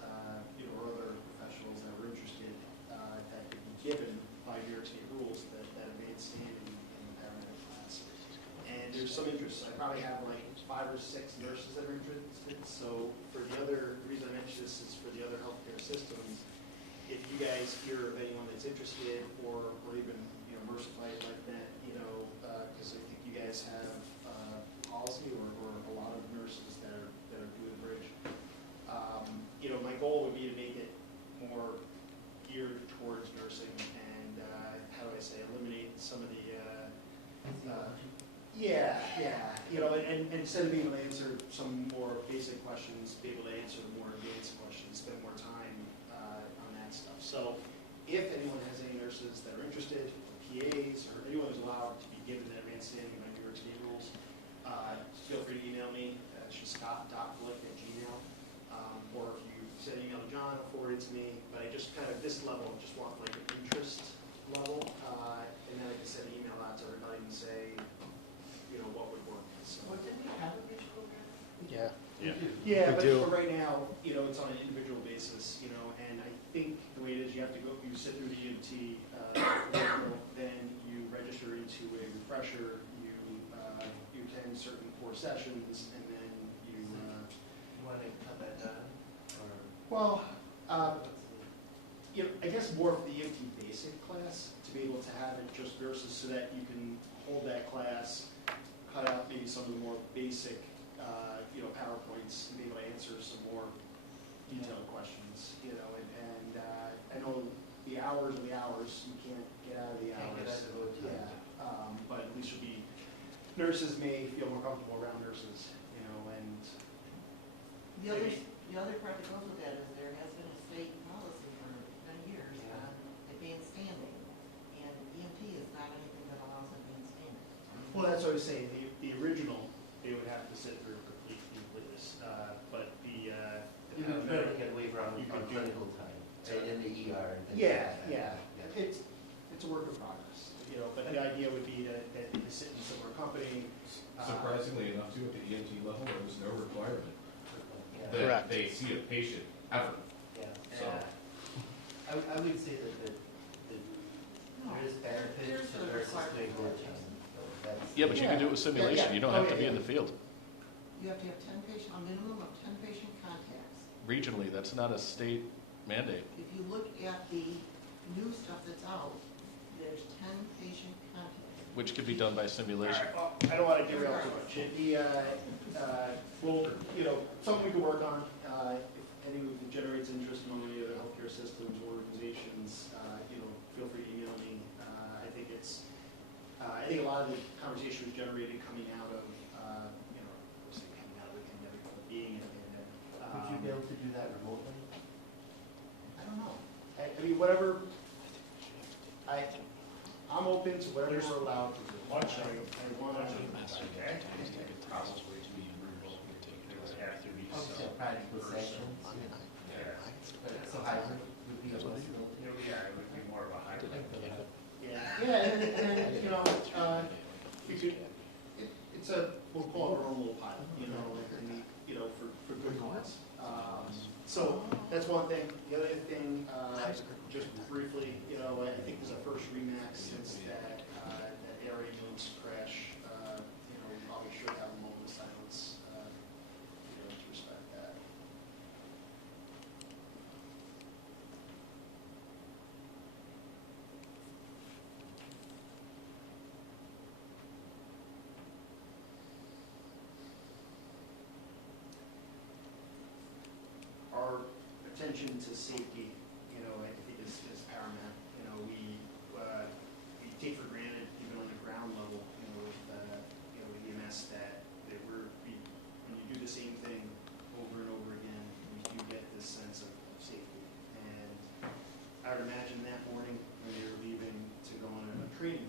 you know, or other professionals that were interested, that could be given by New York State rules that have made standing in the paramedic class. And there's some interest. I probably have like 5 or 6 nurses that are interested. So for the reason I mentioned this is for the other healthcare systems. If you guys hear of anyone that's interested, or even, you know, MRSA like that, you know, because I think you guys have policy or a lot of nurses that are doing the bridge. You know, my goal would be to make it more geared towards nursing and how do I say, eliminate some of the you know, and instead of being able to answer some more basic questions, be able to answer more advanced questions, spend more time on that stuff. So if anyone has any nurses that are interested, or PAs, or anyone who's allowed to be given that advanced standing by New York State rules, feel free to email me. It's just scott.glick@gmail. Or if you send an email to John, I'll forward it to me. But I just kind of, this level, just want like an interest level. And then I can send an email out to everybody and say, you know, what would work. So, What, did we have a bridge program? Yeah. yeah, We but do. for right now, you know, it's on an individual basis, you know, and I think the way it is, you have to go, you sit through the EMT, then you register into a refresher, you attend certain core sessions, and then you, Want to cut that down? Or well, you know, I guess more for the EMT basic class, to be able to have it just versus so that you can hold that class, cut out maybe some of the more basic, you know, PowerPoints, and be able to answer some more detailed questions, you know, and I know the hours are the hours, you can't get out of the Can't hours. get out of the overtime. Yeah, but at least you'll be, nurses may feel more comfortable around nurses, you know, and The other part that goes with that is there has been a state policy for many years on advanced standing, and EMT is not anything that allows advanced standing. well, that's what I was saying, the original, they would have to sit through complete this, but the you can try to get a waiver on You can do- clinical time, in the ER and things yeah, like that. yeah, it's a work in progress, you know, but the idea would be that you sit in similar company. Surprisingly enough, too, at the EMT level, there was no requirement Yeah. that Correct. they see a patient ever. Yeah. So- I would say that there is benefit There's to the nurses requirement doing for more it. time. That's- Yeah, but you can do it with simulation. You don't have to be in the field. You have to have 10 patient, a minimum of 10 patient contacts. Regionally, that's not a state mandate. If you look at the new stuff that's out, there's 10 patient contacts. Which could be done by simulation. All right, well, I don't want to derail too much. Well, you know, something we could work on, if anyone generates interest among any other healthcare systems, organizations, you know, feel free to email me. I think a lot of the conversation was generated coming out of, you know, coming out of the pandemic, being in a pandemic. Would you be able to do that remotely? whatever, I'm open to whatever we're allowed to do. Much I want to. Okay. Probably Also, practical sessions, so hybrid would be a possibility. Yeah, it would be more of a hybrid. Yeah, and, you know, you could, it's a, we'll call it our own little pilot, you know, and, you know, for good cause. So that's one thing. The other thing, just briefly, you know, I think there's a first REMAC since that area moves crash. You know, we probably should have a moment of silence, you know, to respect that. Our attention to safety, you know, I think is paramount. You know, we take for granted, even on the ground level, you know, with EMS, that when you do the same thing over and over again, you do get this sense of safety. And I would imagine that morning when they were leaving to go on a training